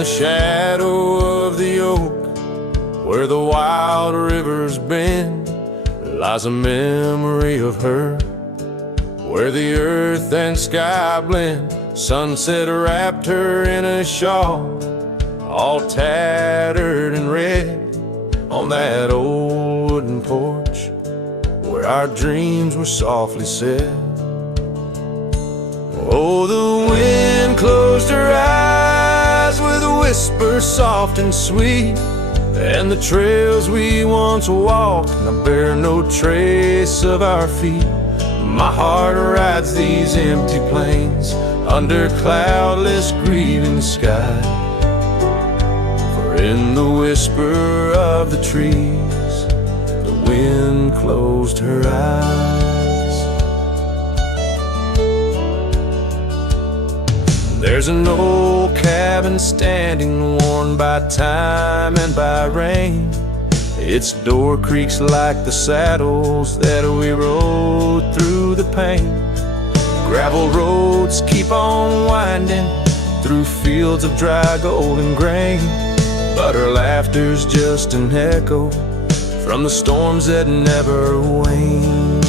the shadow of the oak, where the wild rivers bend, lies a memory of her, where the earth and sky blend. Sunset wrapped her in a shawl, all tattered and red, on that old wooden porch where our dreams were softly said. Oh, the wind closed her eyes with a whisper soft and sweet, and the trails we once walked now bear no trace of our feet. My heart rides these empty plains under cloudless grieving skies, for in the whisper of the trees the wind closed her eyes. There's an old cabin standing, worn by time and by rain. Its door creaks like the saddles that we rode through the pain. Gravel roads keep on winding through fields of dry golden grain, but her laughter's just an echo from the storms that never wane.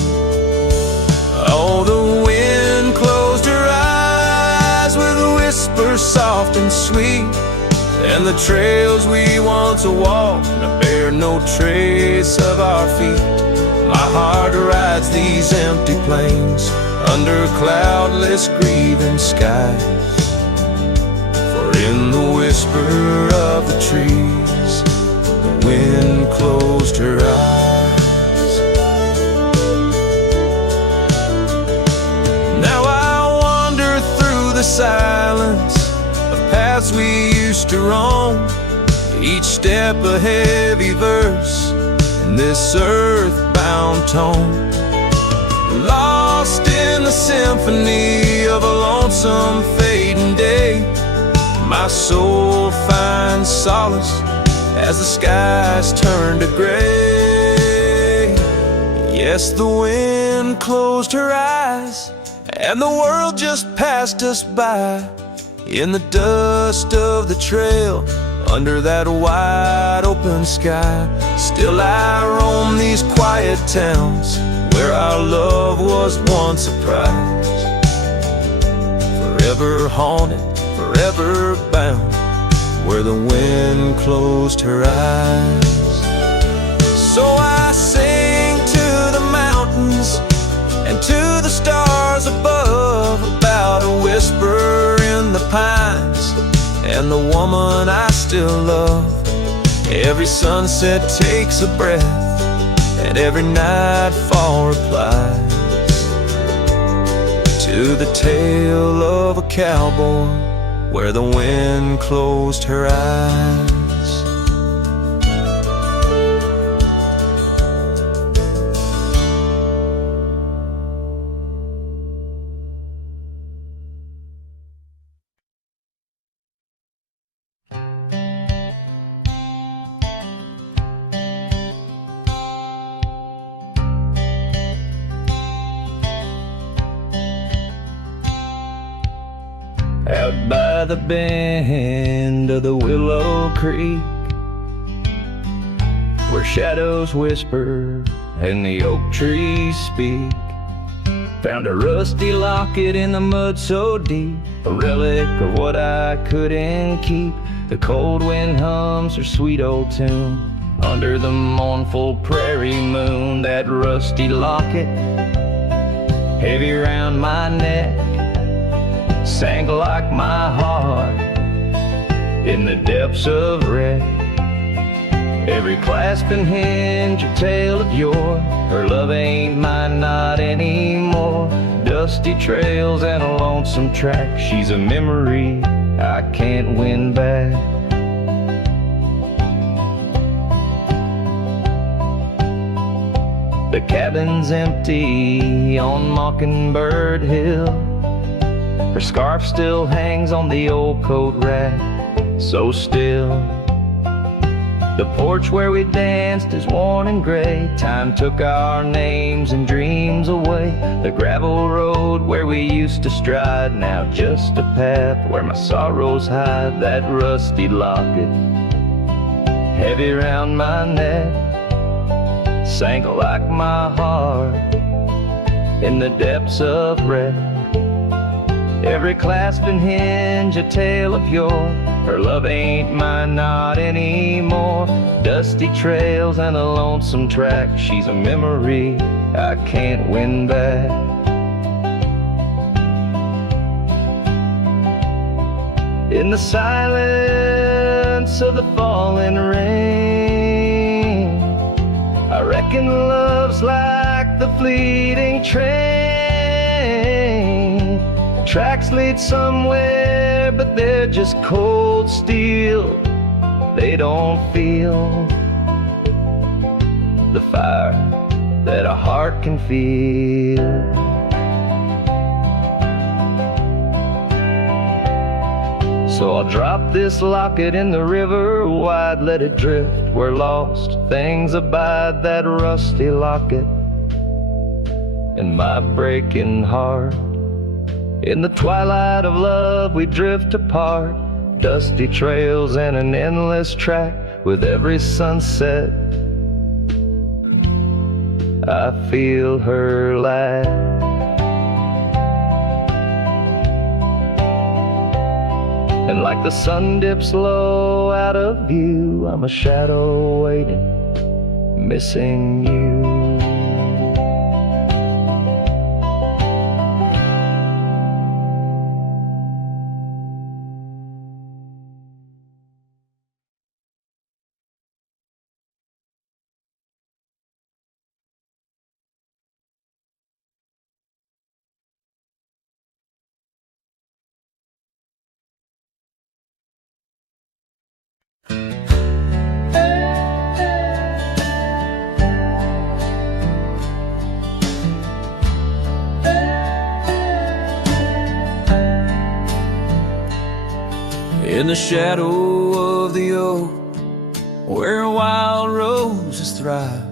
Oh, the wind closed her eyes with a whisper soft and sweet, and the trails we once walked now bear no trace of our feet. My heart rides these empty plains under cloudless grieving skies, for in the whisper of the trees the wind closed her eyes. Now I wander through the silence of paths we used to roam, each step a heavy verse in this earthbound tone, lost in the symphony of a lonesome fading day. My soul finds solace as the skies turn to gray. Yes, the wind closed her eyes, and the world just passed us by, in the dust of the trail, under that wide open sky. Still I roam these quiet towns where our love was once a prize, forever haunted, forever bound, where the wind closed her eyes. So I sing to the mountains and to the stars above, about a whisper in the pines and the woman I still love. Every sunset takes a breath, and every nightfall replies to the tale of a cowboy where the wind closed her eyes. Out by the bend of the Willow Creek, where shadows whisper and the oak trees speak, found a rusty locket in the mud so deep, a relic of what I couldn't keep. The cold wind hums her sweet old tune under the mournful prairie moon. That rusty locket, heavy round my neck, sank like my heart in the depths of wreck. Every clasp and hinge a tale of yore, her love ain't mine, not anymore. Dusty trails and a lonesome track, she's a memory I can't win back. The cabin's empty on Mockingbird Hill, her scarf still hangs on the old coat rack, so still. The porch where we danced is worn and gray. Time took our names and dreams away. The gravel road where we used to stride, now just a path where my sorrows hide. That rusty locket, heavy round my neck, sank like my heart in the depths of wreck. Every clasp and hinge a tale of yore. Her love ain't mine, not anymore. Dusty trails and a lonesome track. She's a memory I can't win back. In the silence of the falling rain, I reckon love's like the fleeting train. Tracks lead somewhere, but they're just cold steel. They don't feel the fire that a heart can feel. So I'll drop this locket in the river wide, let it drift where lost things abide. That rusty locket in my breaking heart. In the twilight of love we drift apart, dusty trails and an endless track. With every sunset I feel her laugh. And like the sun dips low out of view, I'm a shadow waiting, missing you. In the shadow of the oak, where wild roses thrive,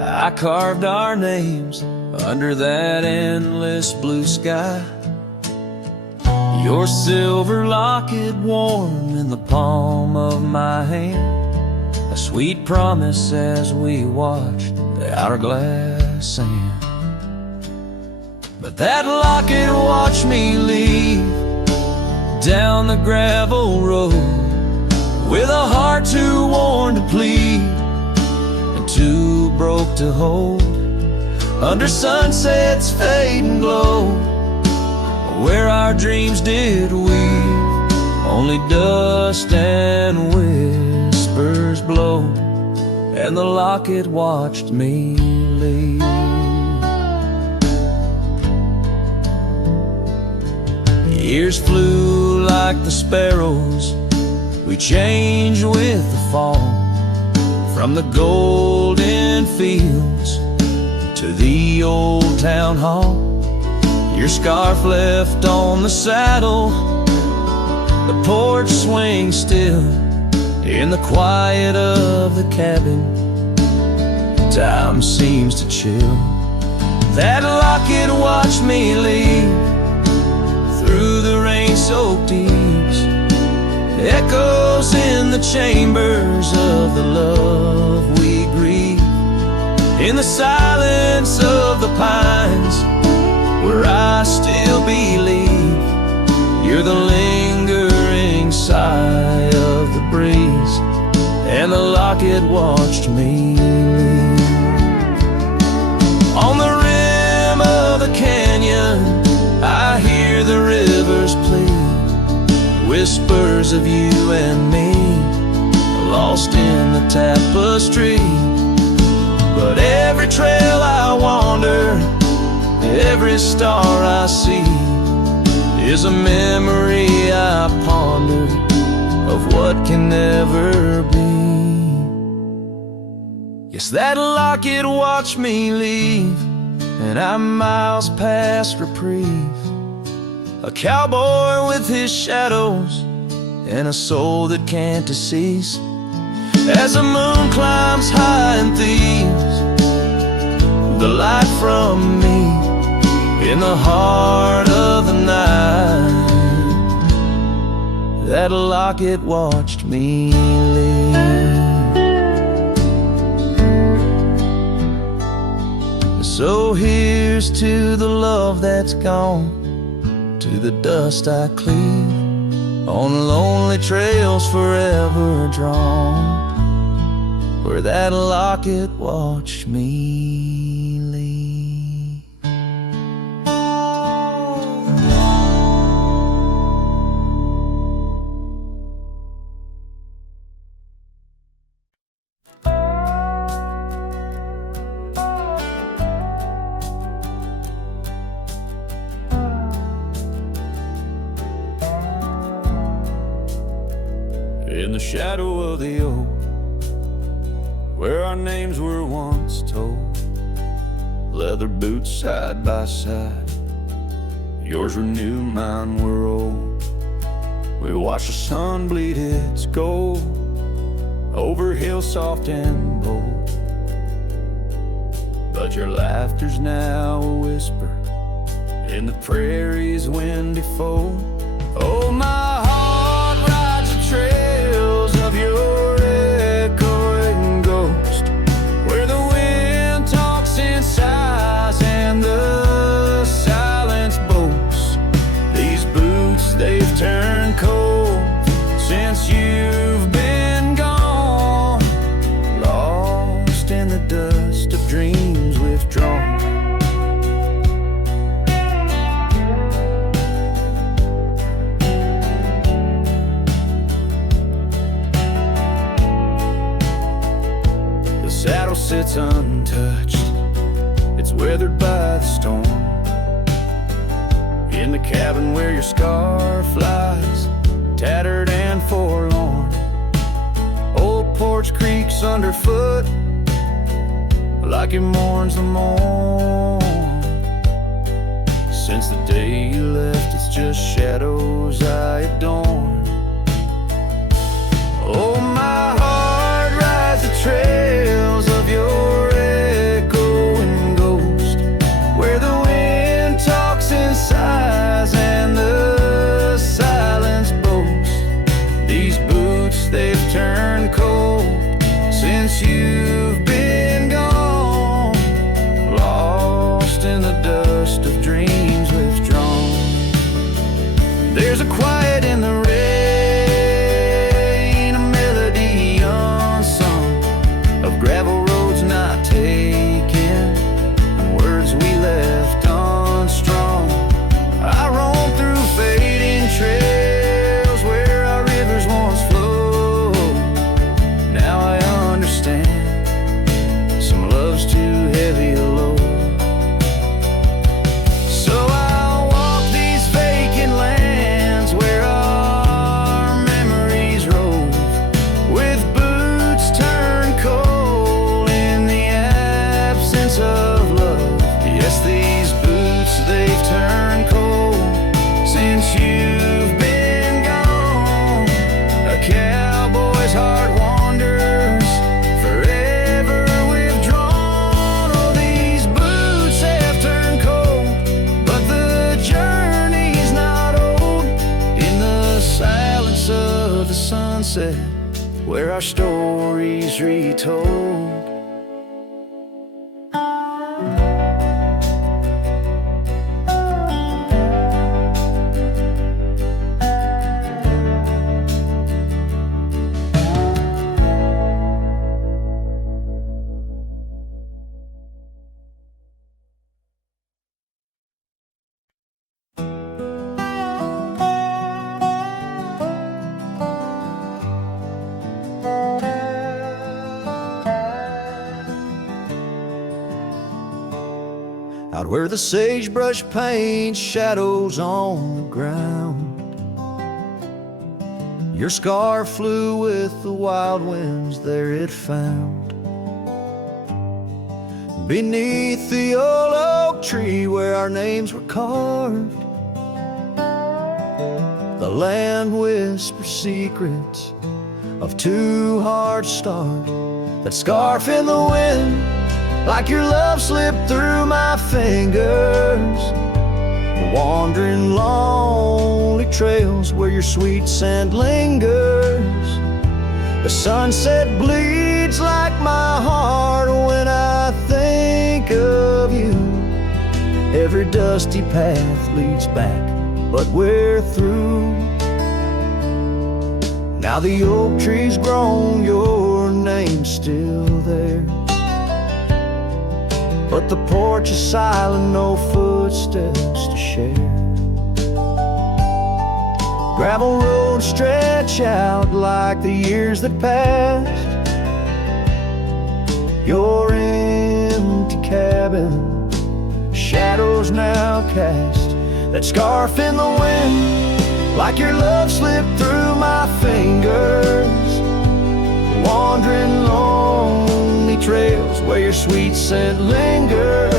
I carved our names under that endless blue sky. Your silver locket warm in the palm of my hand, a sweet promise as we watched the hourglass sand. But that locket watched me leave down the gravel road, with a heart too worn to plead and too broke to hold. Under sunset's fading glow, where our dreams did weave, only dust and whispers blow, and the locket watched me leave. Years flew like the sparrows, we changed with the fall, from the golden fields to the old town hall. Your scarf left on the saddle, the porch swings still, in the quiet of the cabin, time seems to chill. That locket watched me leave through the rain-soaked eaves, echoes in the chambers of the love we grieve. In the silence of the pines, where I still believe, you're the lingering sigh of the breeze, and the locket watched me leave. On the rim of the canyon, I hear the rivers plead, whispers of you and me, lost in the tapestry. But every trail I wander, every star I see, is a memory I ponder of what can never be. Yes, that locket watched me leave, and I'm miles past reprieve, a cowboy with his shadows and a soul that can't decease. as the moon climbs high and thieves the light from me in the heart of the night. That locket watched me leave. So here's to the love that's gone, to the dust I cleave, on lonely trails forever drawn, where that locket watched me leave. In the shadow of the oak, where our names were once told, leather boots side by side, yours were new, mine were old. We watched the sun bleed its gold over hills soft and bold, but your laughter's now a whisper in the prairie's windy fold. Oh, my heart rides the trails of your echoing ghost, where the wind talks in sighs and the silence boasts. These boots, they've turned cold since you've been gone, lost in the dust of dreams withdrawn. Saddle sits untouched, it's weathered by the storm. In the cabin where your scar flies, tattered and forlorn, old porch creaks underfoot like it mourns the morn. Since the day you left, it's just shadows I adorn. Oh, my heart rides the trails of your echoing ghost, where the wind talks in sighs and the silence boasts. These boots, they've turned cold since you've been gone, lost in the dust of dreams withdrawn. There's a quiet in the rain, a melody unsung, of gravel roads not taken, and words we left unstrung. I roam through fading trails where our rivers once flowed. Now I understand, some love's too heavy a load. So I'll walk these vacant lands where our memories rove, with boots turned cold in the absence of love. Yes, these boots, they've turned cold since you've been gone. A cowboy's heart wanders, forever withdrawn. Oh, these boots have turned cold, but the journey's not old. In the silence of the sunset, where our stories retold. Out where the sagebrush paints shadows on the ground, your scar flew with the wild winds, there it found. Beneath the old oak tree where our names were carved, the land whispers secrets of two hearts start, that scarf in the wind, like your love slipped through my fingers. Wandering lonely trails where your sweet scent lingers. The sunset bleeds like my heart when I think of you. Every dusty path leads back, but we're through. Now the oak tree's grown, your name's still there, but the porch is silent, no footsteps to share. Gravel roads stretch out like the years that passed. Your empty cabin, shadows now cast, that scarf in the wind, like your love slipped through my fingers. Wandering lonely trails where your sweet scent lingers.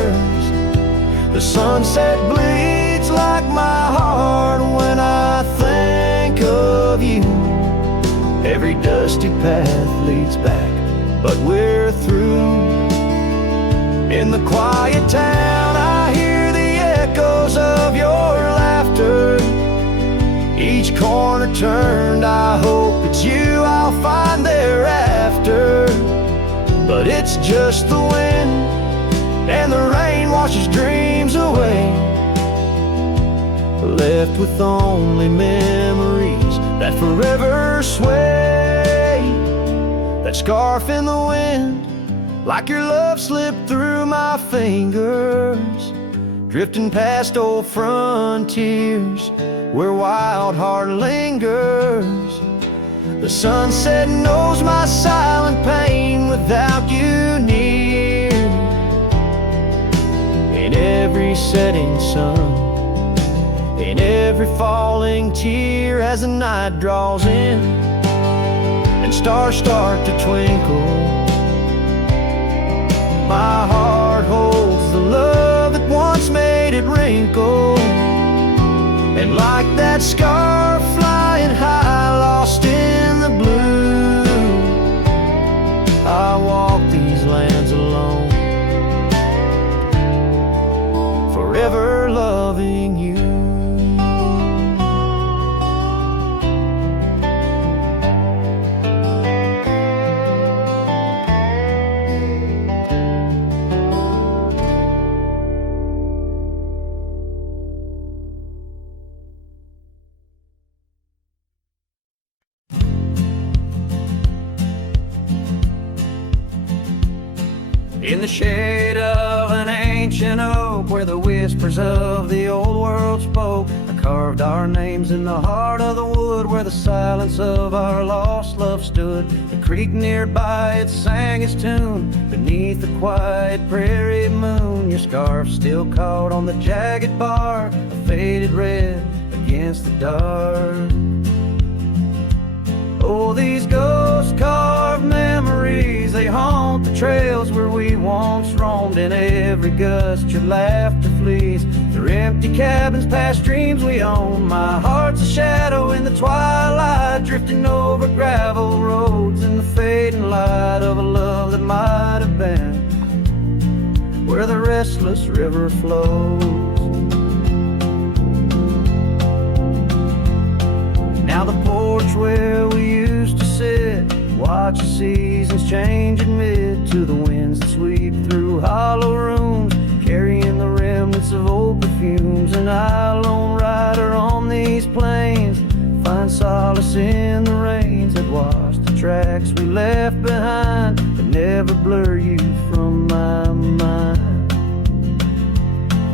The sunset bleeds like my heart when I think of you. Every dusty path leads back, but we're through. In the quiet town I hear the echoes of your laughter. Each corner turned, I hope it's you I'll find thereafter. But it's just the wind, and the rain washes dreams away, left with only memories that forever sway. That scarf in the wind, like your love slipped through my fingers, drifting past old frontiers where wild heart lingers. The sunset knows my silent pain without you near. In every setting sun, in every falling tear, as the night draws in and stars start to twinkle, my heart holds the love that once made it wrinkle. And like that scarf flying high, lost in the blue, I walk these lands alone, forever loving you. In the shade of an ancient oak, where the whispers of the old world spoke, I carved our names in the heart of the wood, where the silence of our lost love stood. The creek nearby, it sang its tune beneath the quiet prairie moon. Your scarf still caught on the jagged bark, a faded red against the dark. Oh, these ghost-carved memories, they haunt the trails where we once roamed. In every gust your laughter flees through empty cabins past dreams we own. My heart's a shadow in the twilight, drifting over gravel roads in the fading light of a love that might have been where the restless river flows. Now the porch where we used to sit, watch the seasons change amid to the winds that sweep through hollow rooms, carrying the remnants of old perfumes. And I, lone rider on these plains, find solace in the rains that wash the tracks we left behind, but never blur you from my mind.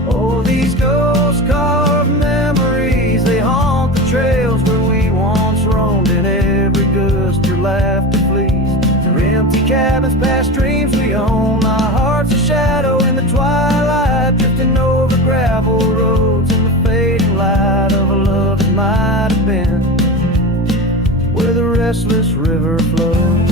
Oh, these ghost-carved memories, they haunt the trails where we once roamed. In every gust your laughter flees through empty cabins past dreams we own. My heart's a shadow in the twilight, drifting over gravel roads in the fading light of a love that might have been where the restless river flows.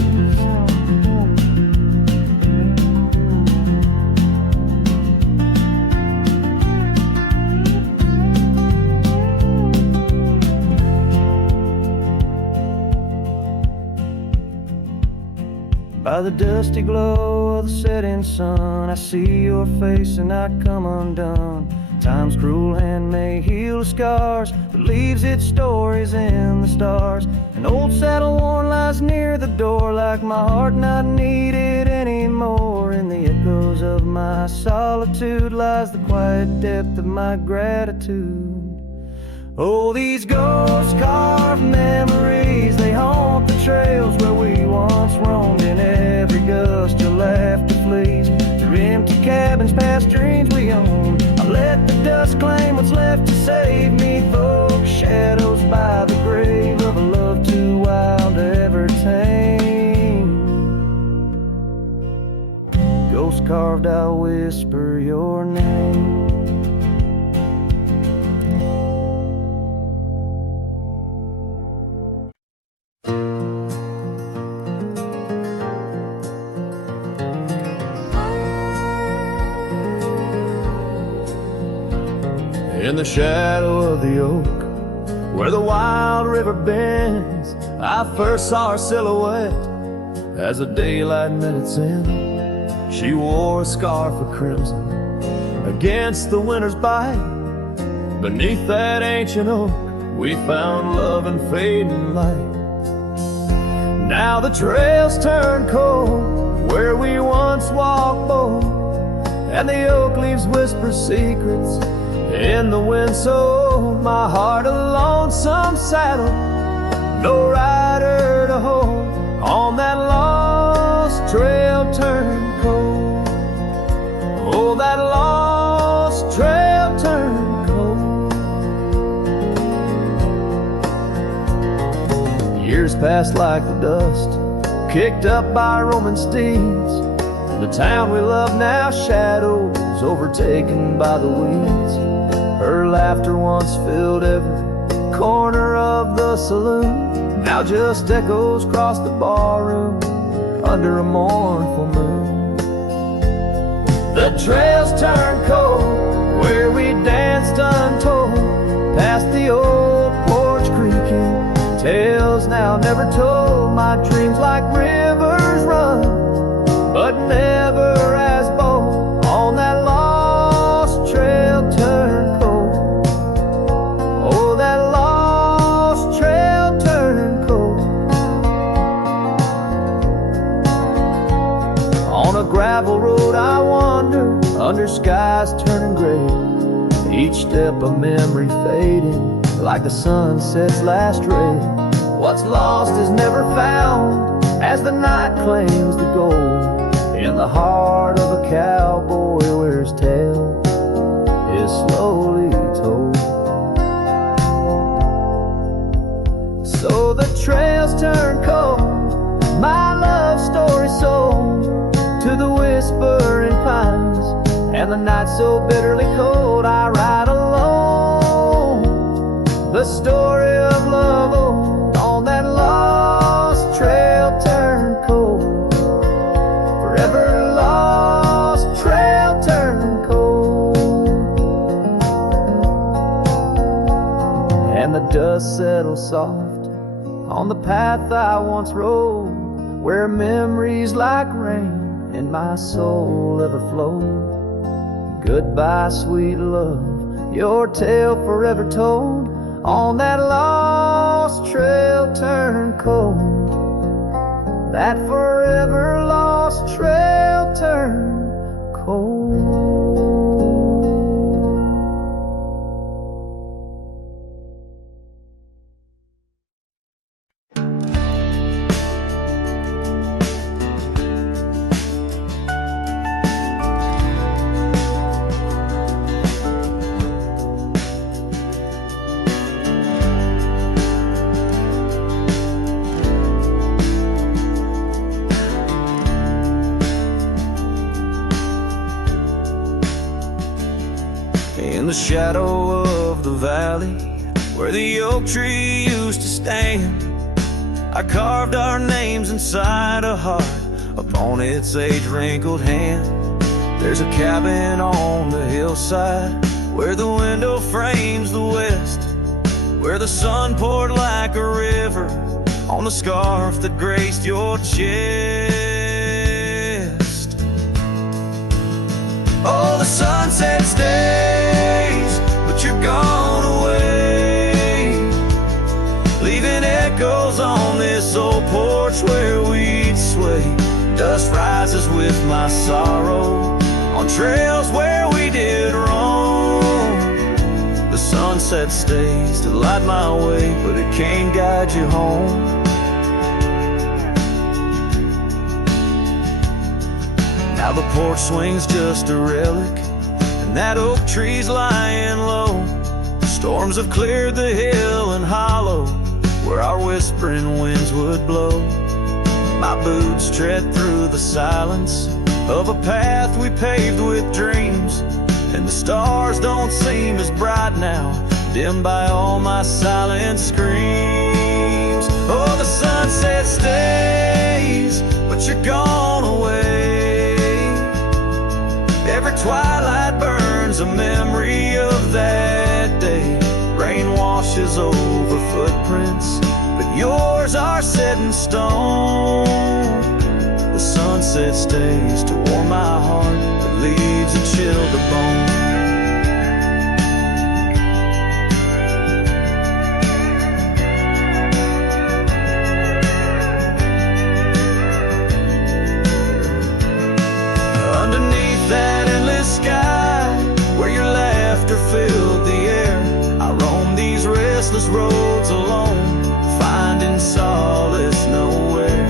By the dusty glow of the setting sun, I see your face and I come undone. Time's cruel hand may heal the scars, but leaves its stories in the stars. An old saddle worn lies near the door, like my heart not needed anymore. In the echoes of my solitude lies the quiet depth of my gratitude. Oh, these ghost-carved memories, they haunt the trails where we once roamed. In every gust your laughter flees through empty cabins past dreams we own. I let the dust claim what's left to save me, folks. Shadows by the grave of a love too wild to ever tame. Ghost carved, I'll whisper your name. In the shadow of the oak, where the wild river bends, I first saw her silhouette as the daylight met its end. She wore a scarf of crimson against the winter's bite. Beneath that ancient oak, we found love and fading light. Now the trails turn cold where we once walked bold, and the oak leaves whisper secrets in the wind, so my heart a lonesome saddle, no rider to hold. On that lost trail turned cold. Oh, that lost trail turned cold. Years passed like the dust kicked up by Roman steeds. The town we love now shadows overtaken by the weeds. Her laughter once filled every corner of the saloon, now just echoes across the barroom under a mournful moon. The trails turn cold where we danced untold, past the old porch creaking, tales now never told. My dreams like rivers run, but never as bold. On that lost trail turn cold. Gravel road I wander, under skies turning gray. Each step a memory fading, like the sunset's last ray. What's lost is never found, as the night claims the gold. In the heart of a cowboy where his tale is slowly told. So the trails turn cold, my love story sold to the whispering pines, and the night so bitterly cold. I ride alone, the story of love old. On that lost trail turned cold, forever lost trail turned cold. And the dust settles soft on the path I once rode, where memories like rain in my soul ever flowed. Goodbye, sweet love, your tale forever told. On that lost trail turned cold, that forever lost trail turned cold. In the shadow of the valley where the oak tree used to stand, I carved our names inside a heart upon its age-wrinkled hand. There's a cabin on the hillside where the window frames the west, where the sun poured like a river on the scarf that graced your chest. porch where we'd sway. Dust rises with my sorrow on trails where we did roam. The sunset stays to light my way, but it can't guide you home. Now the porch swing's just a relic, and that oak tree's lying low. Storms have cleared the hill and hollow where our whispering winds would blow. My boots tread through the silence of a path we paved with dreams, and the stars don't seem as bright now, dimmed by all my silent screams. Oh, the sunset stays, but you're gone away. Every twilight burns a memory of that day. Rain washes over footprints, but yours are set in stone. The sunset stays to warm my heart, but leaves a chill to bone. Underneath that endless sky, where your laughter filled the air, I roam these restless roads alone, finding solace nowhere.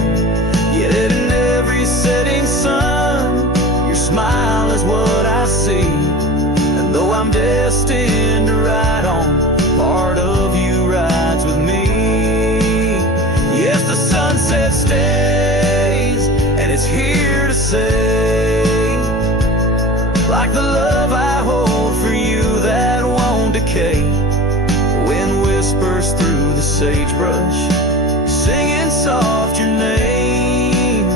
Yet in every setting sun, your smile is what I see. And though I'm destined to ride on, part of you rides with me. Yes, the sunset stays, and it's here to say, like the love I hold for you that won't decay. Wind whispers through the sagebrush, singing soft your name.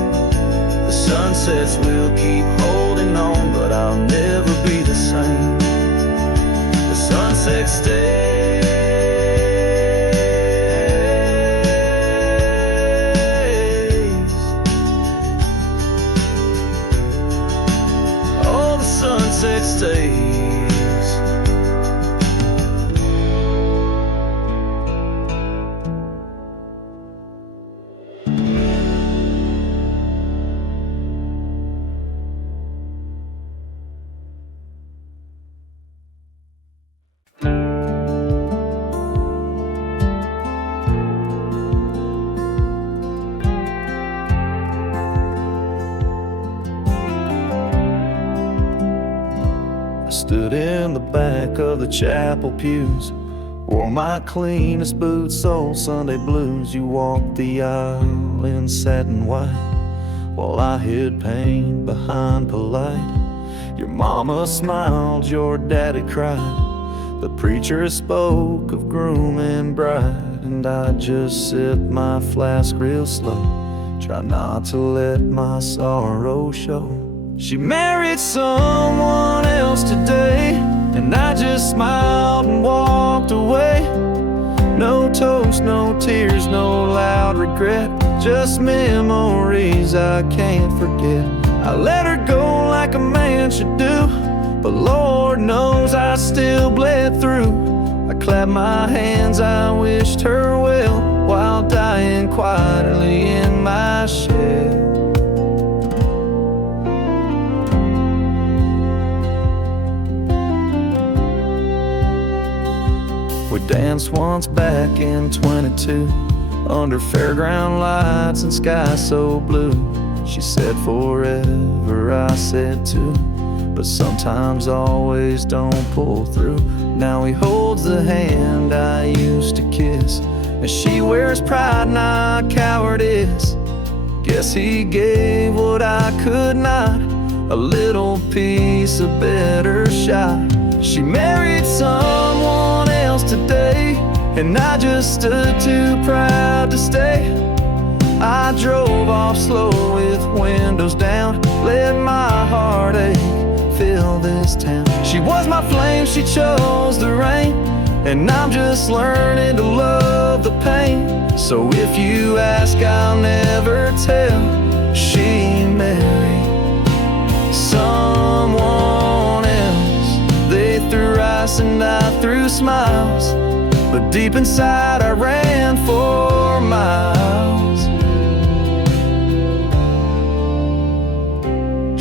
The sunsets will keep holding on, but I'll never be the same. The sunset stays. Oh, the sunset stays. Stood in the back of the chapel pews, wore my cleanest boots, old Sunday blues. You walked the aisle in satin white, while I hid pain behind polite. Your mama smiled, your daddy cried. The preacher spoke of groom and bride, and I just sipped my flask real slow, try not to let my sorrow show. She married someone else today, and I just smiled and walked away. No toast, no tears, no loud regret, just memories I can't forget. I let her go like a man should do, but Lord knows I still bled through. I clapped my hands, I wished her well, while dying quietly in my shed. We danced once back in 22, under fairground lights and sky so blue. She said forever, I said too, but sometimes always don't pull through. Now he holds the hand I used to kiss, and she wears pride, not cowardice. Guess he gave what I could not, a little piece, a better shot. She married someone else today, and I just stood too proud to stay. I drove off slow with windows down, let my heartache fill this town. She was my flame, she chose the rain, and I'm just learning to love the pain. So if you ask, I'll never tell. She married someone else. They threw rice and I threw smiles, but deep inside I ran for miles.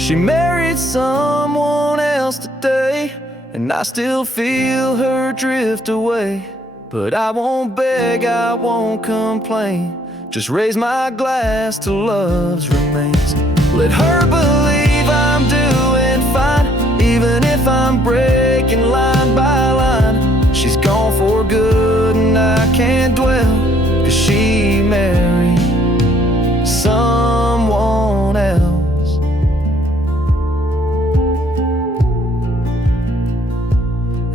She married someone else today, and I still feel her drift away. But I won't beg, I won't complain, just raise my glass to love's remains. Let her believe I'm doing fine, even if I'm breaking line by line. She's gone for good and I can't dwell, 'cause she married someone else.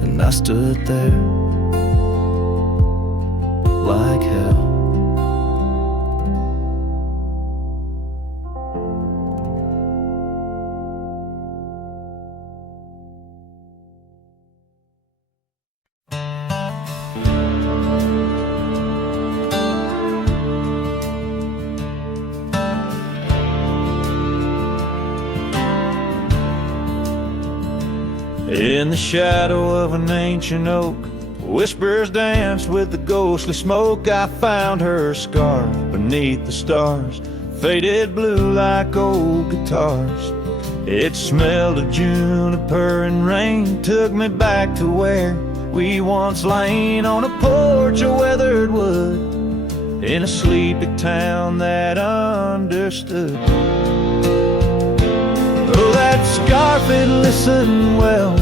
And I stood there like hell. In the shadow of an ancient oak, whispers danced with the ghostly smoke. I found her scarf beneath the stars, faded blue like old guitars. It smelled of juniper and rain, took me back to where we once lain on a porch of weathered wood, in a sleepy town that understood. Oh, that scarf, it listened well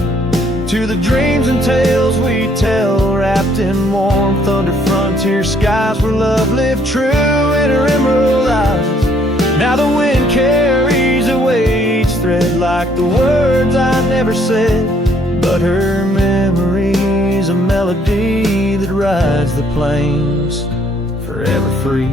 to the dreams and tales we tell, wrapped in warmth under frontier skies where love lived true in her emerald eyes. Now the wind carries away each thread like the words I never said, but her memory's a melody that rides the plains forever free.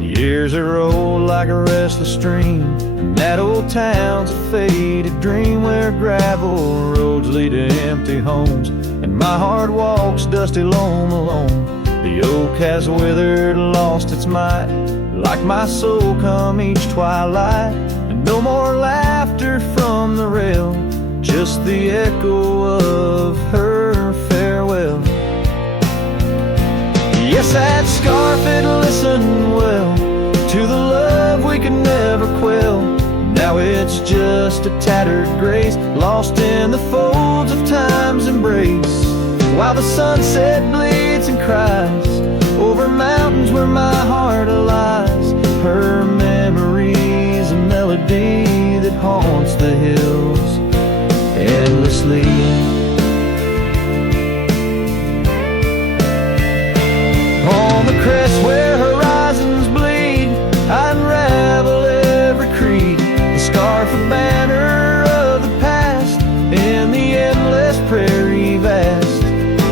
Years are rolled like a restless stream, and that old town's a faded dream where gravel roads lead to empty homes, and my heart walks dusty loam alone. The oak has withered, lost its might, like my soul come each twilight. And no more laughter from the rail, just the echo of her farewell. Yes, that scarf, it listened well to the love we could never quell. Now it's just a tattered grace, lost in the folds of time's embrace, while the sunset bleeds and cries over mountains where my heart lies. Her memory's a melody that haunts the hills endlessly. On the crest where horizons bleed, I unravel every creed, the scarf, a banner of the past, in the endless prairie vast.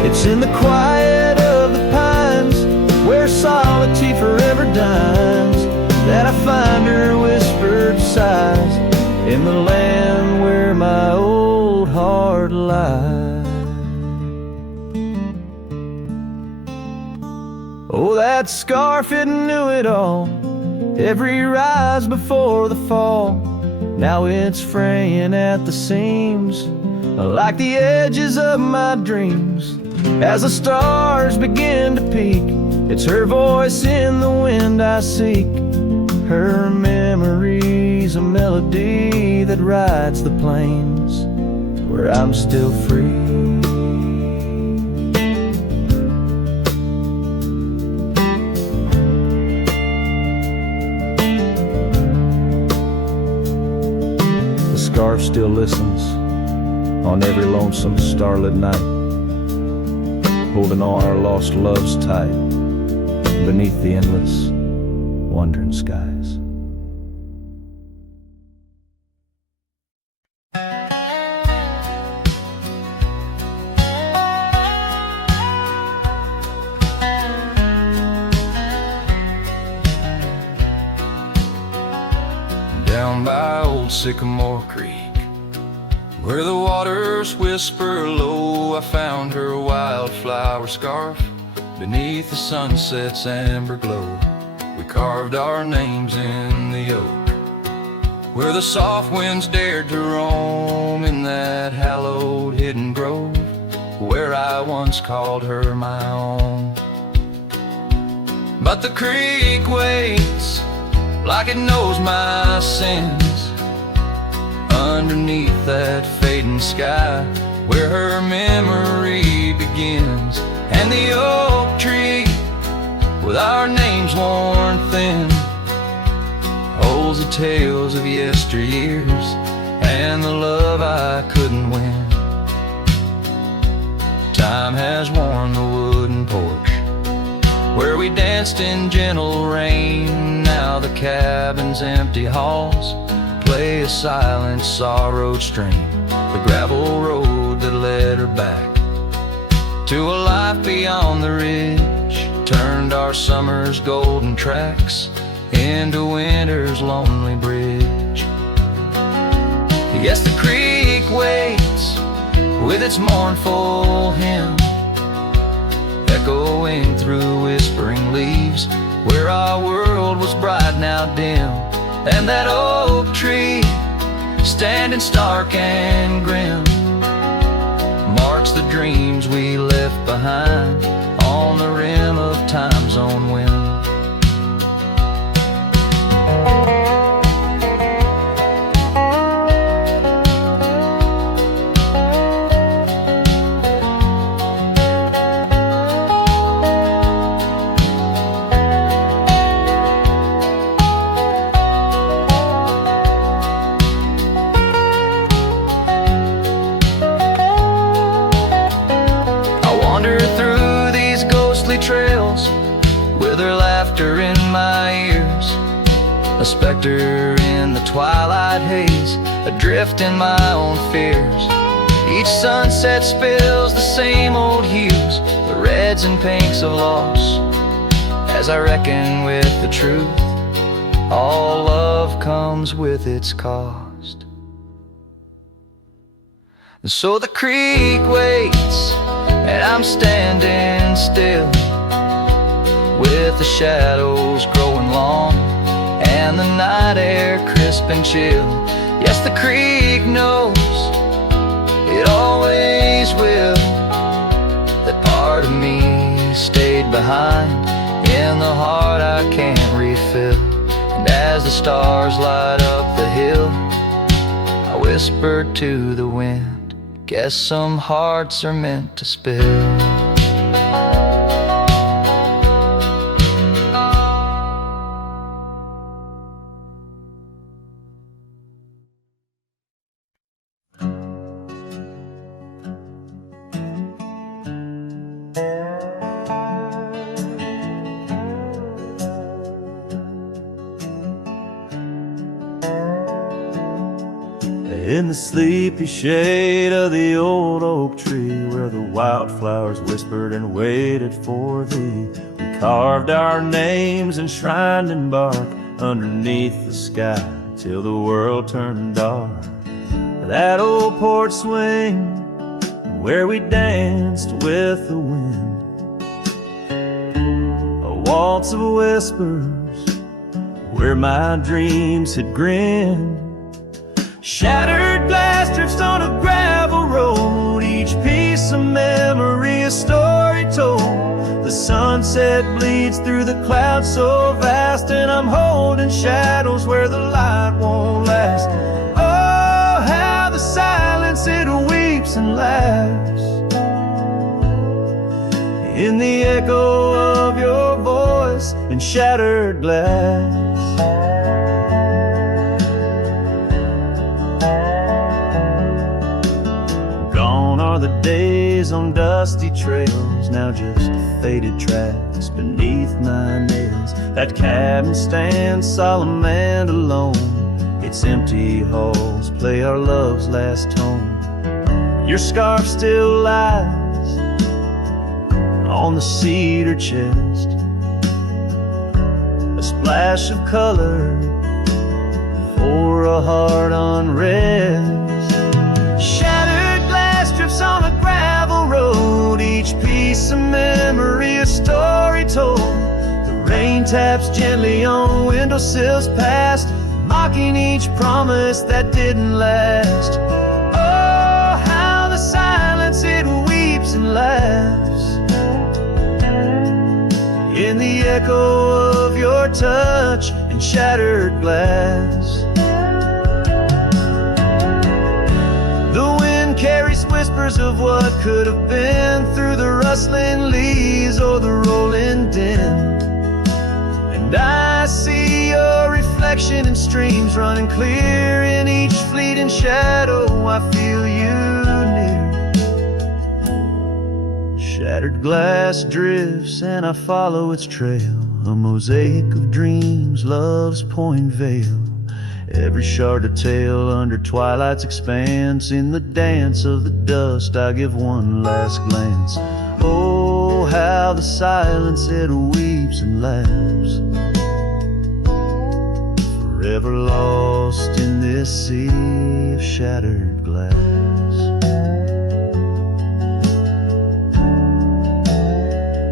It's in the quiet of the pines, where solitude forever dines, that I find her whispered sighs, in the land where my old heart lies. Oh, that scarf, it knew it all, every rise before the fall. Now it's fraying at the seams, like the edges of my dreams. As the stars begin to peak, it's her voice in the wind I seek. Her memory's a melody that rides the plains where I'm still free. Scarf still listens on every lonesome starlit night, holding all our lost loves tight beneath the endless wandering skies. Down by old Sycamore Creek, where the waters whisper low, I found her wildflower scarf beneath the sunset's amber glow. We carved our names in the oak, where the soft winds dared to roam, in that hallowed hidden grove, where I once called her my own. but the creek waits like it knows my sins. Underneath that fading sky, where her memory begins, and the oak tree with our names worn thin holds the tales of yesteryears and the love I couldn't win. Time has worn the wooden porch where we danced in gentle rain. Now the cabin's empty halls play a silent sorrowed strain. The gravel road that led her back to a life beyond the ridge turned our summer's golden tracks into winter's lonely bridge. Yes, the creek waits with its mournful hymn echoing through whispering leaves, where our world was bright now dim, and that oak tree standing stark and grim marks the dreams we left behind on the rim of time's own wind. Trails with her laughter in my ears, a specter in the twilight haze, adrift in my own fears. Each sunset spills the same old hues, the reds and pinks of loss, as I reckon with the truth. All love comes with its cost. And so the creek waits and I'm standing still, with the shadows growing long and the night air crisp and chill. Yes, the creek knows, it always will, that part of me stayed behind in the heart I can't refill. And as the stars light up the hill, I whispered to the wind, guess some hearts are meant to spill. In the sleepy shade of the old oak tree, where the wildflowers whispered and waited for thee, we carved our names enshrined in bark underneath the sky till the world turned dark. That old porch swing where we danced with the wind, a waltz of whispers where my dreams had grinned. Shattered glass drifts on a gravel road, each piece of memory a story told. The sunset bleeds through the clouds so vast, and I'm holding shadows where the light won't last. Oh, how the silence it weeps and laughs in the echo of your voice and shattered glass. The days on dusty trails, now just faded tracks beneath my nails. That cabin stands solemn and alone, its empty halls play our love's last tone. Your scarf still lies on the cedar chest, a splash of color for a heart unrest. On a gravel road, each piece of memory a story told. The rain taps gently on windowsills past, mocking each promise that didn't last. Oh, how the silence it weeps and laughs in the echo of your touch and shattered glass. The wind carries whispers of what could have been through the rustling leaves or the rolling din. And I see your reflection in streams running clear in each fleeting shadow. I feel you near. Shattered glass drifts and I follow its trail, a mosaic of dreams, love's point veil. Every shard of tale under twilight's expanse. In the dance of the dust I give one last glance. Oh, how the silence it weeps and laughs, forever lost in this sea of shattered glass.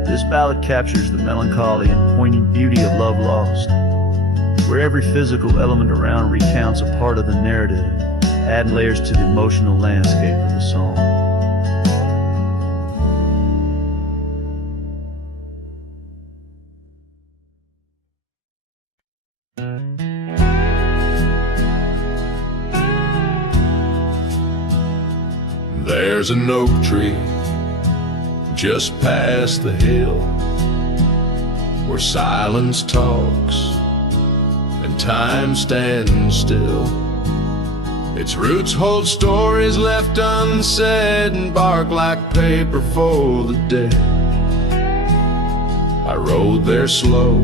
This ballad captures the melancholy and poignant beauty of love lost, where every physical element around recounts a part of the narrative, adding layers to the emotional landscape of the song. There's an oak tree just past the hill where silence talks and time stands still. Its roots hold stories left unsaid and bark like paper for the dead. I rode there slow,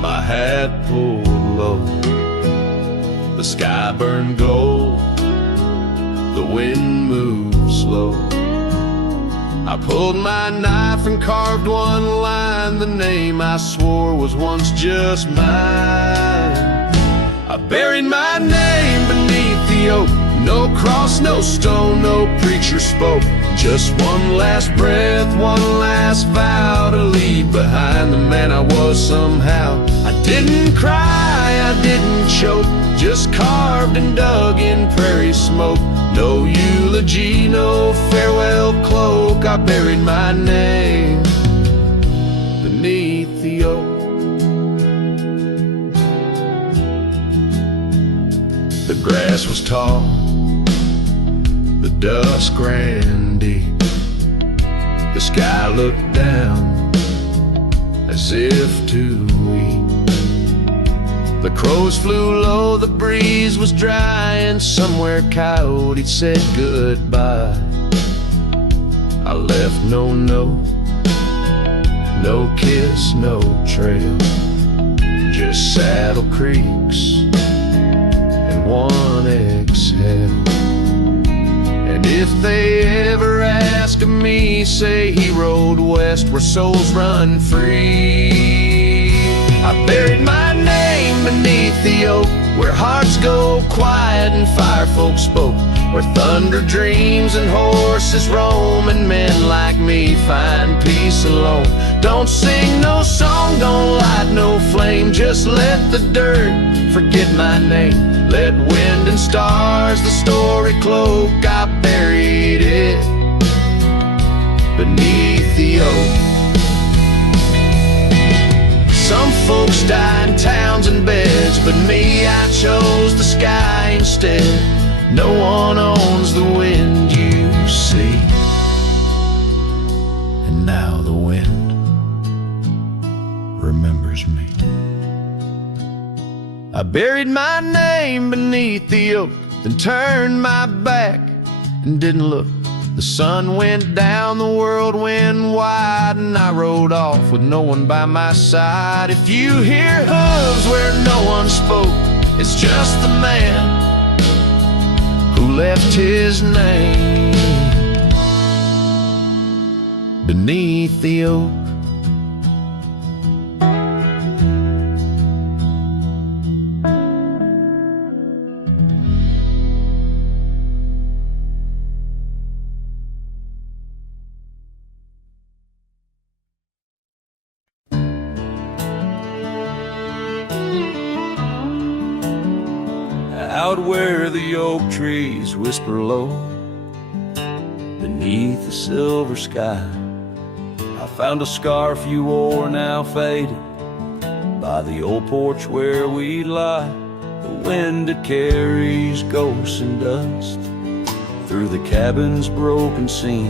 my hat pulled low. The sky burned gold, the wind moved slow. I pulled my knife and carved one line, the name I swore was once just mine. I buried my name beneath the oak, no cross, no stone, no preacher spoke. Just one last breath, one last vow to leave behind the man I was somehow. I didn't cry, I didn't choke, just carved and dug in prairie smoke. No eulogy, no farewell cloak, I buried my name beneath the oak. The grass was tall, the dusk ran deep. The sky looked down as if to weep. The crows flew low, the breeze was dry, and somewhere coyote said goodbye. I left no note, no kiss, no trail, just saddle creaks and one exhale. And if they ever ask of me, say he rode west where souls run free. I buried my name beneath the oak, where hearts go quiet and fire folk spoke, where thunder dreams and horses roam, and men like me find peace alone. Don't sing no song, don't light no flame, just let the dirt forget my name. Let wind and stars the story cloak, I buried it beneath the oak. Some folks die in towns and beds, but me, I chose the sky instead. No one owns the wind you see, and now the wind remembers me. I buried my name beneath the oak, then turned my back and didn't look. The sun went down, the world went wide, and I rode off with no one by my side. If you hear hooves where no one spoke, it's just the man who left his name beneath the oak. Out where the oak trees whisper low, beneath the silver sky, I Found a scarf you wore, now faded, by the old porch where we lie. The wind it carries ghosts and dust through the cabin's broken seam,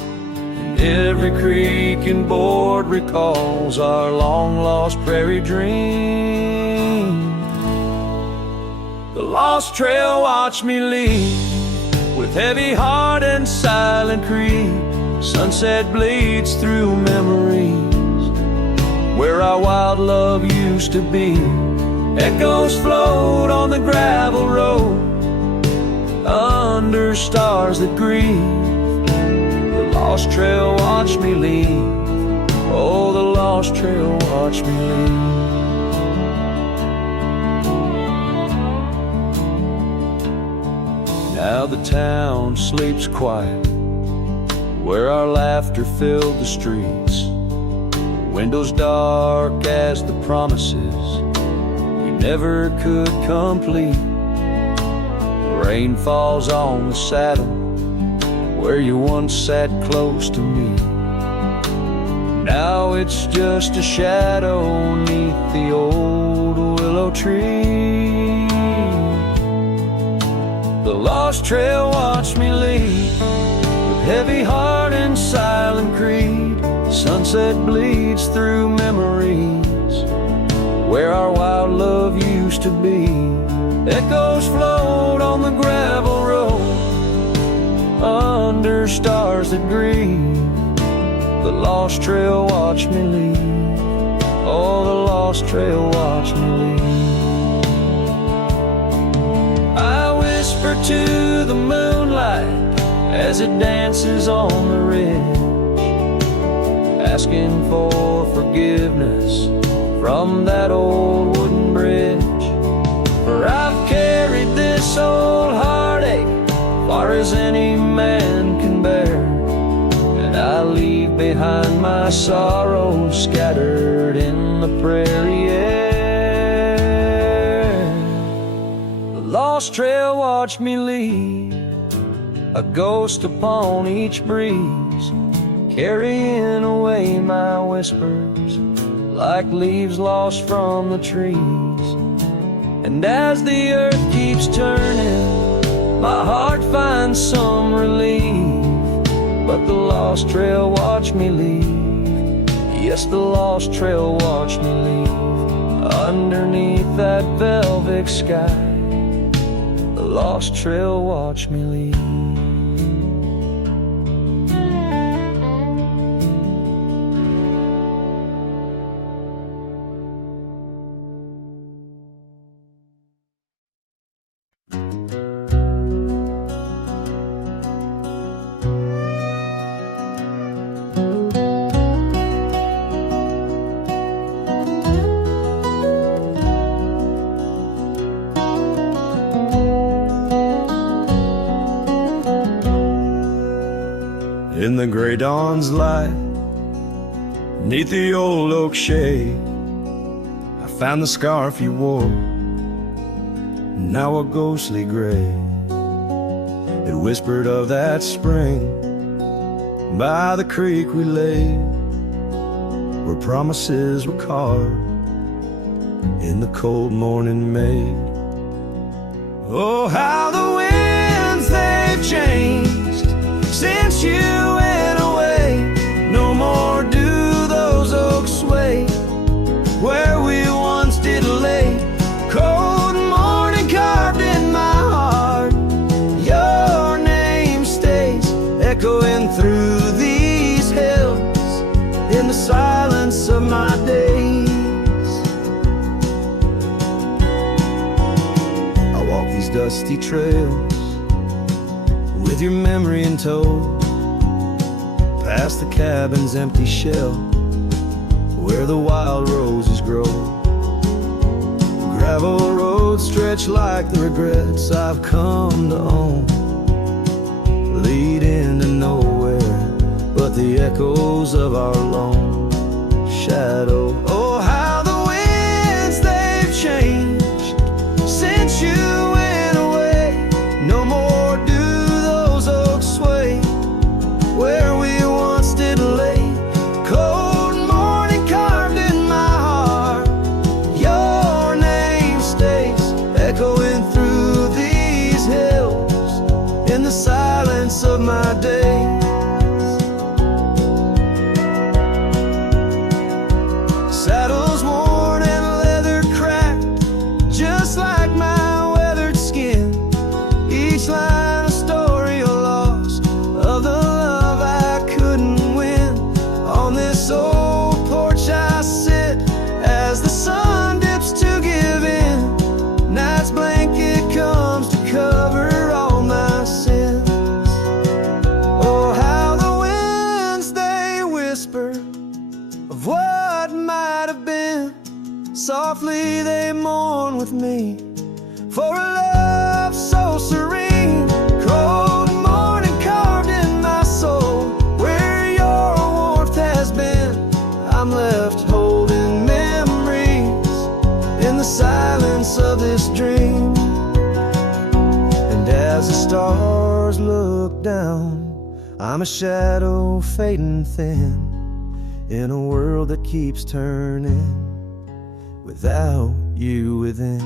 and every creak and board recalls our long-lost prairie dream. The lost trail watched me leave with heavy heart and silent creed. Sunset bleeds through memories where our wild love used to be. Echoes float on the gravel road under stars that grieve. The lost trail watched me leave. Oh, the lost trail watched me leave. Now the town sleeps quiet where our laughter filled the streets. Windows dark as the promises we never could complete. Rain falls on the saddle where you once sat close to me. Now it's just a shadow neath the old willow tree. The lost trail watched me leave with heavy heart and silent creed. Sunset bleeds through memories where our wild love used to be. Echoes float on the gravel road under stars that grieve. The lost trail watched me leave. Oh, the lost trail watched me leave. I whisper to the moonlight as it dances on the ridge, asking for forgiveness from that old wooden bridge. For I've carried this old heartache far as any man can bear, and I leave behind my sorrow scattered in the prairie air. The lost trail watched me leave, a ghost upon each breeze, carrying away my whispers like leaves lost from the trees. And as the earth keeps turning, my heart finds some relief. But the lost trail watched me leave. Yes, the lost trail watched me leave. Underneath that velvet sky, the lost trail watched me leave. In the gray dawn's light, neath the old oak shade, I found the scarf you wore, now a ghostly gray. It whispered of that spring by the creek we lay, where promises were carved in the cold morning made. Oh, how the winds they've changed since you went away. No more do those oaks sway where we once did lay. Cold morning carved in my heart, your name stays echoing through these hills in the silence of my days. I walk these dusty trails with your memory in tow, past the cabin's empty shell where the wild roses grow. Gravel roads stretch like the regrets I've come to own, lead into nowhere but the echoes of our lone shadow. Oh, how the winds they've changed since you went away. No more do those oaks sway where we once did lay. Softly they mourn with me for a love so serene. Cold morning carved in my soul, where your warmth has been. I'm left holding memories in the silence of this dream. And as the stars look down, I'm a shadow fading thin in a world that keeps turning without you within.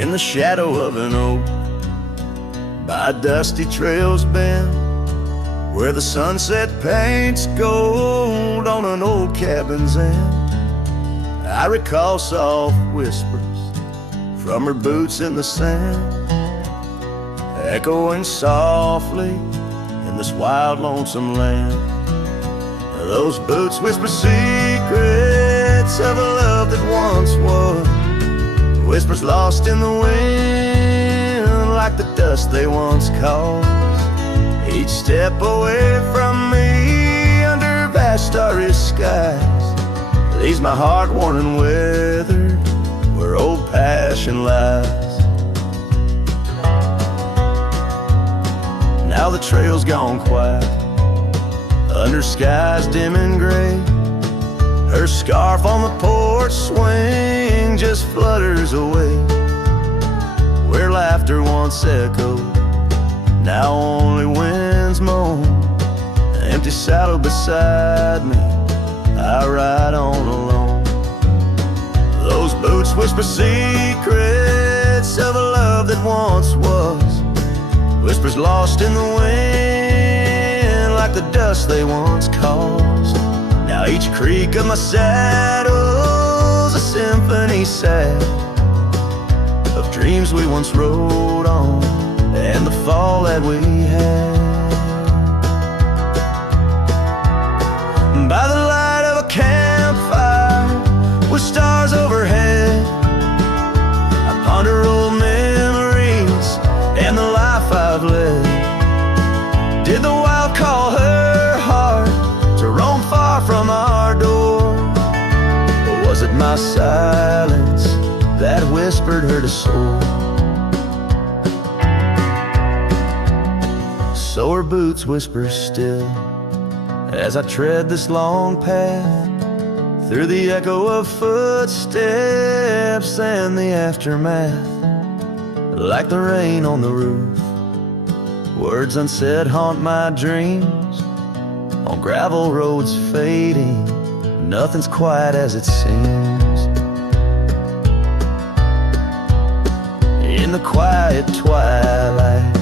In the shadow of an oak, by a dusty trail's bend, where the sunset paints gold on an old cabin's end, I recall soft whispers from her boots in the sand, echoing softly in this wild, lonesome land. Those boots whisper secrets of a love that once was, whispers lost in the wind like the dust they once caused. Each step away from me under vast starry skies leaves my heart worn and weathered where old passion lies. Now the trail's gone quiet under skies dim and gray. Her scarf on the porch swing just flutters away. Where laughter once echoed, now only winds moan. An empty saddle beside me, I ride on alone. Those boots whisper secrets of a love that once was, whispers lost in the wind like the dust they once caused. Now each creak of my saddle's a symphony sad of dreams we once rode on and the fall that we had. By the light of a campfire with stars overhead, I ponder old memories and the life I've led. Did the wild call her heart to roam far from our door? Or was it my silence that whispered her to soar? So her boots whisper still as I tread this long path through the echo of footsteps and the aftermath. Like the rain on the roof, words unsaid haunt my dreams. On gravel roads fading, nothing's quite as it seems. In the quiet twilight,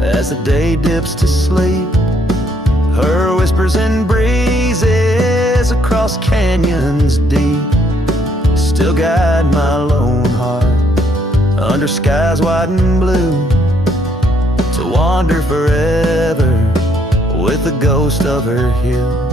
as the day dips to sleep, her whispers and breezes across canyons deep still guide my lone heart under skies white and blue, to wander forever with the ghost of her hill.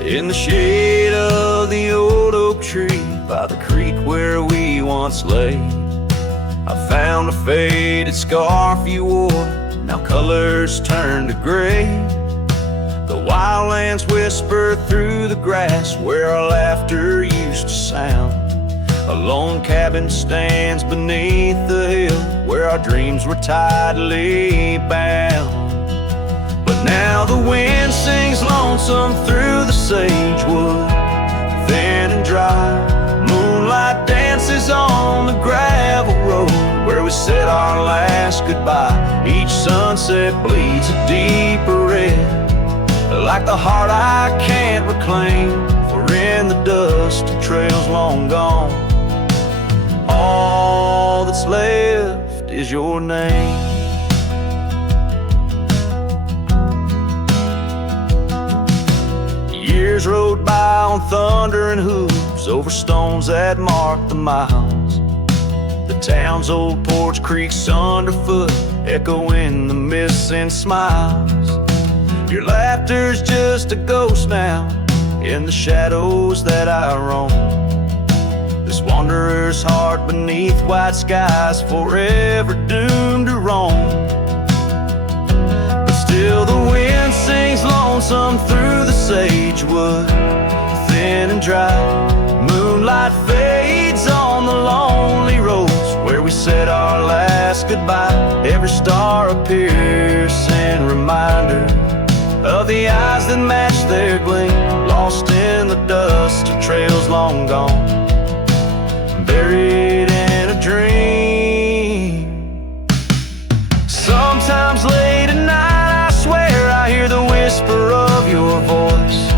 In the shade of the old oak tree by the creek where we once lay, I found a faded scarf you wore, now colors turned to gray. The wildlands whisper through the grass where our laughter used to sound. A lone cabin stands beneath the hill where our dreams were tidally bound. But now the wind sings lonesome through the sagewood, thin and dry. Moonlight dances on the gravel road where we said our last goodbye. Each sunset bleeds a deeper red, like the heart I can't reclaim, for in the dust of trails long gone, that's left is your name. Years rode by on thunder and hooves over stones that marked the miles. The town's old porch creaks underfoot, echoing the missing smiles. Your laughter's just a ghost now in the shadows that I roam. This wanderer's heart beneath white skies, forever doomed to roam. But still the wind sings lonesome through the sagewood, thin and dry. Moonlight fades on the lonely roads where we said our last goodbye. Every star a piercing reminder of the eyes that match their gleam, lost in the dust of trails long gone, buried in a dream. Sometimes late at night I swear I hear the whisper of your voice,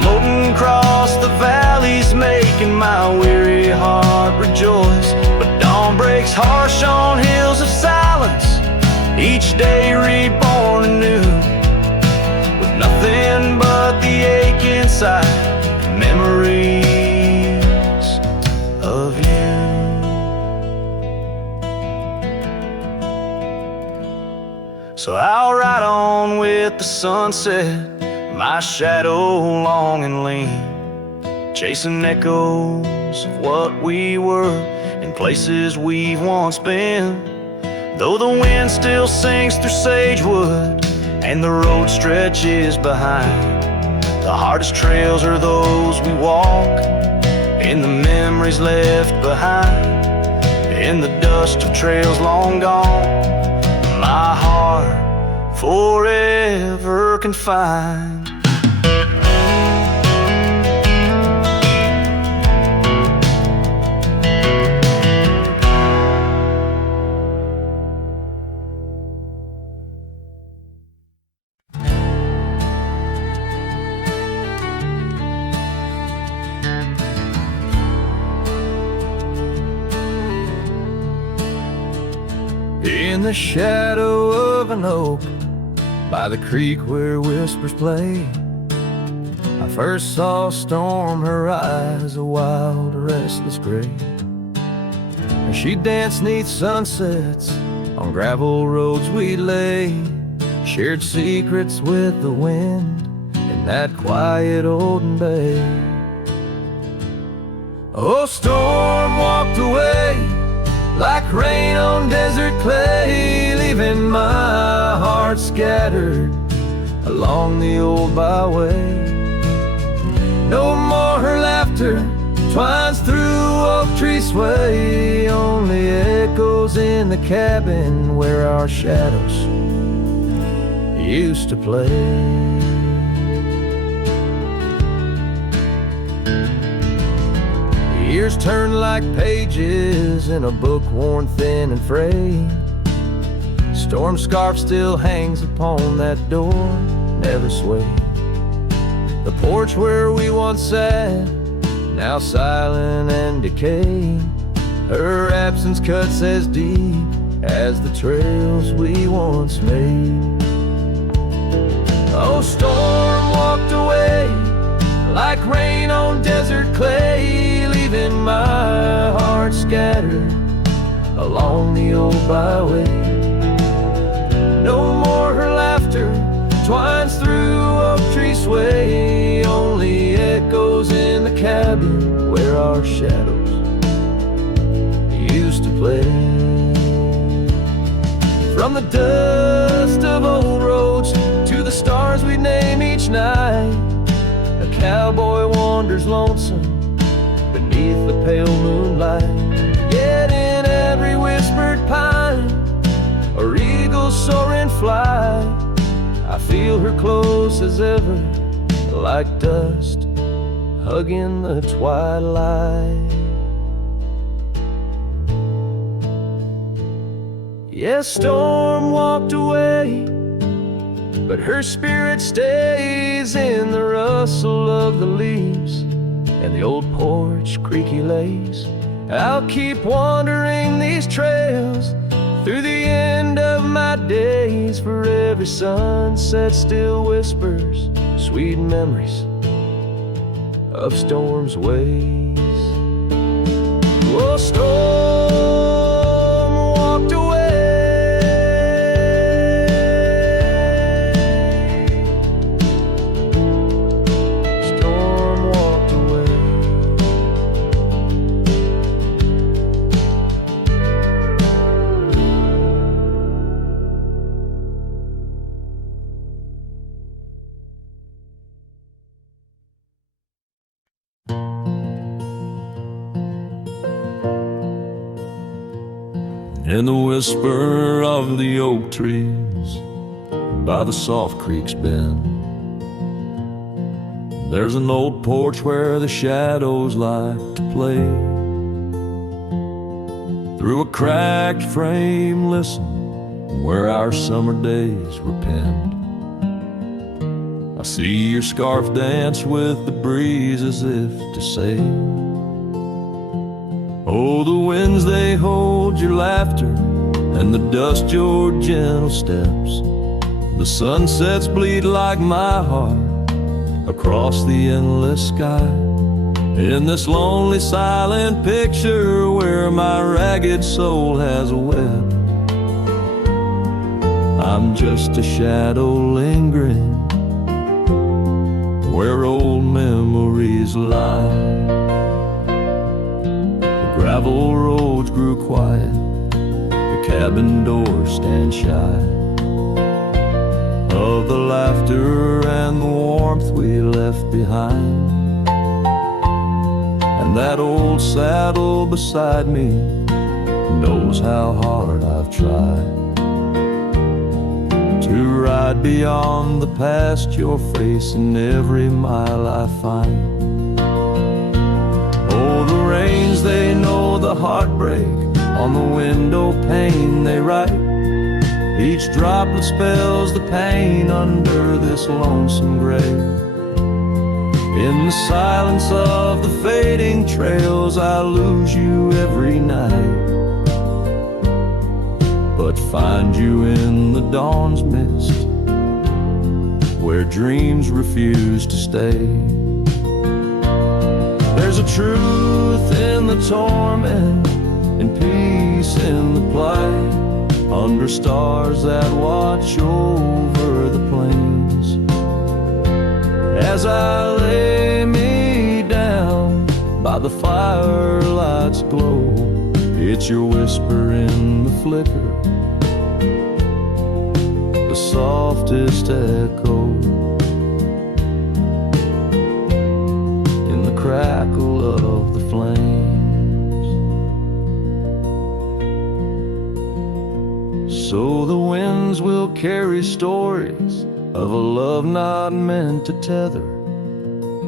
floating across the valleys, making my weary heart rejoice. But dawn breaks harsh on hills of silence, each day reborn anew, with nothing but the ache inside, and memories of you. So I'll ride on with the sunset, my shadow long and lean, chasing echoes of what we were in places we've once been. Though the wind still sings through sagewood and the road stretches behind, the hardest trails are those we walk in the memories left behind, in the dust of trails long gone, my heart forever confined. In the shadow of an oak, by the creek where whispers play, I first saw a storm, her eyes a wild, restless gray. And she danced 'neath sunsets on gravel roads we lay, shared secrets with the wind in that quiet olden bay. Oh, storm walked away like rain on desert clay, leaving my heart scattered along the old byway. No more her laughter twines through oak tree sway, only echoes in the cabin where our shadows used to play. Years turn like pages in a book worn thin and frayed. Storm scarf still hangs upon that door, never swayed. The porch where we once sat, now silent and decayed. Her absence cuts as deep as the trails we once made. Oh, storm walked away like rain on desert clay, leaving my heart scattered along the old byway. No more her laughter twines through oak tree sway, only echoes in the cabin where our shadows used to play. From the dust of old roads to the stars we name each night, a cowboy wanders lonesome beneath the pale moonlight. Yet in every whispered pine or eagle soar and fly, I feel her close as ever, like dust hugging the twilight. Yes, storm walked away, but her spirit stays in the rustle of the leaves and the old porch creaky lays, I'll keep wandering these trails through the end of my days, for every sunset still whispers sweet memories of storm's ways. Oh, storm walked away, storm walked away. In the whisper of the oak trees by the soft creek's bend, there's an old porch where the shadows like to play. Through a cracked frame, listen, where our summer days were penned. I see your scarf dance with the breeze as if to say, oh, the winds, they hold your laughter, and the dust your gentle steps. The sunsets bleed like my heart across the endless sky, in this lonely silent picture where my ragged soul has wept. I'm just a shadow lingering where old memories lie. Gravel roads grew quiet, the cabin doors stand shy of the laughter and the warmth we left behind. And that old saddle beside me knows how hard I've tried to ride beyond the past you're facing every mile I find. Oh, the rains, they know the heartbreak, on the window pane they write. Each droplet spells the pain under this lonesome grave. In the silence of the fading trails, I lose you every night, but find you in the dawn's mist, where dreams refuse to stay. There's a truth in the torment, and peace in the plight, under stars that watch over the plains. As I lay me down by the firelight's glow, it's your whisper in the flicker, the softest echo, in the crackle of the flames. So the winds will carry stories of a love not meant to tether.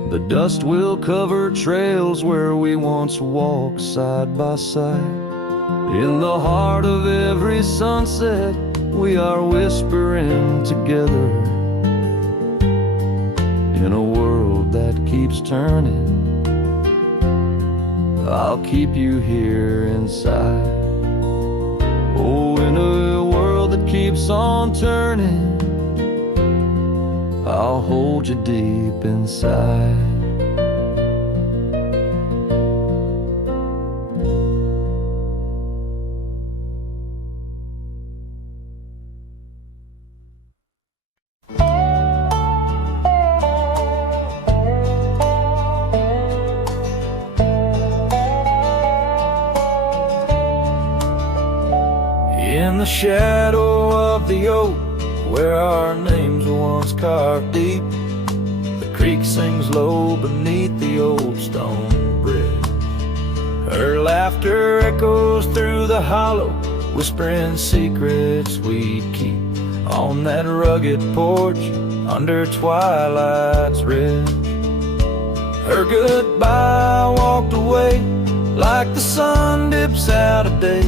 The dust will cover trails where we once walked side by side. In the heart of every sunset, we are whispering together. In a world that keeps turning, I'll keep you here inside. Oh, in a world that keeps on turning, I'll hold you deep inside. In the shadow of the oak, where our names were once carved deep, the creek sings low beneath the old stone bridge. Her laughter echoes through the hollow, whispering secrets we'd keep on that rugged porch under twilight's ridge. Her goodbye walked away like the sun dips out of day,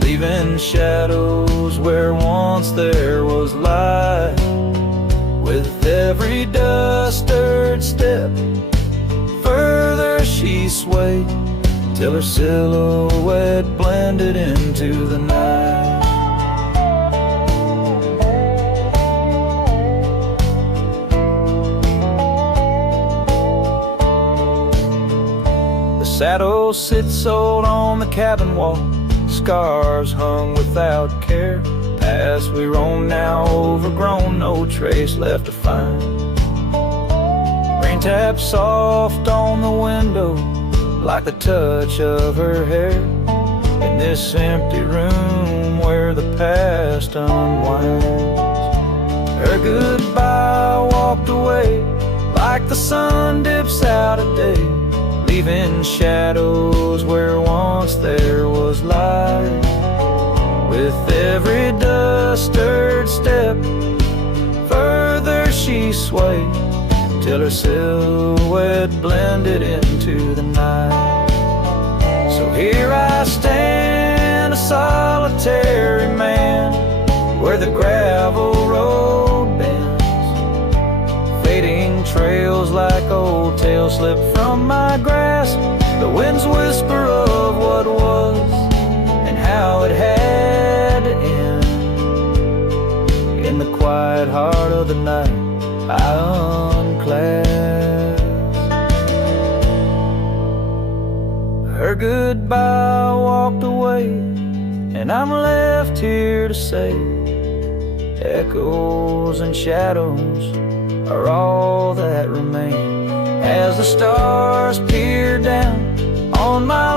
leaving shadows where once there was light. With every dust-stirred step, further she swayed, till her silhouette blended into the night. The saddle sits old on the cabin wall, scars hung without care. Past we roam now overgrown, no trace left to find. Rain taps soft on the window, like the touch of her hair. In this empty room where the past unwinds, her goodbye walked away like the sun dips out at day, leaving shadows where once there was light. With every dust-stirred step, further she swayed, till her silhouette blended into the night. So here I stand, a solitary man, where the gravel road bends. Fading trails like old tales slip from my grasp, the wind's whisper of what was and how it had to end. In the quiet heart of the night, I unclasp her goodbye, walked away, and I'm left here to say, echoes and shadows are all that remain, as the stars peer down on my